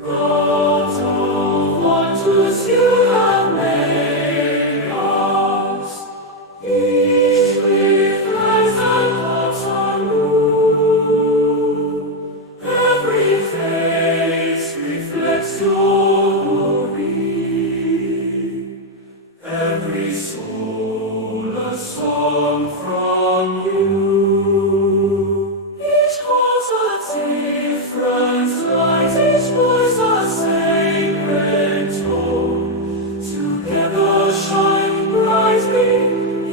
God of wonders you have made us, each with eyes and hearts anew. Every face reflects your glory, every soul a song from you. Each calls a different light, each voice a sacred tone. Together shining brightly,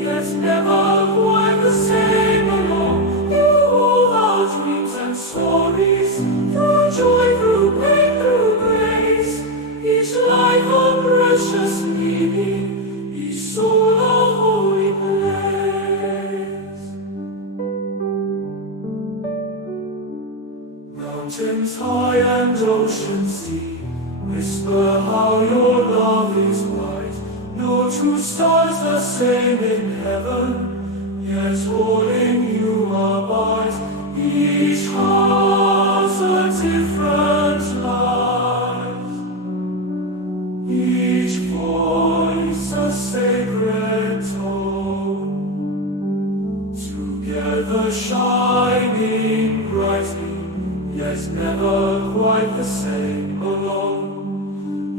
yet never quite the same alone. You hold our dreams and stories, through joy, through pain, through grace. Each life a precious meaning, each soul a holy place. Mountains high and oceans deep whisper how your love is wide. No two stars the same in heaven, yet all in you abide. Each heart's a different light, each voice a sacred tone. Together shining brightly, yet never quite the same alone.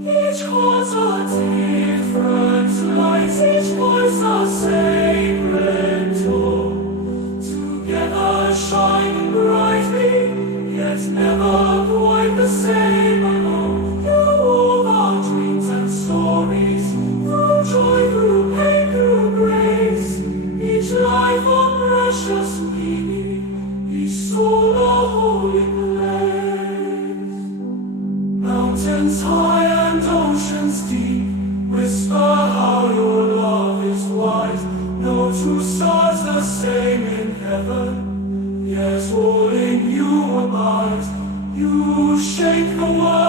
Each calls a different light, each voice a sacred tone. Together shining brightly, yet never quite the same alone. You hold our dreams and stories, through joy, through pain, through grace. Each life a precious meaning, each soul a holy place. Mountains high and oceans deep whisper how your love is wide. No two stars the same in heaven, yet all in you abide. You shake the world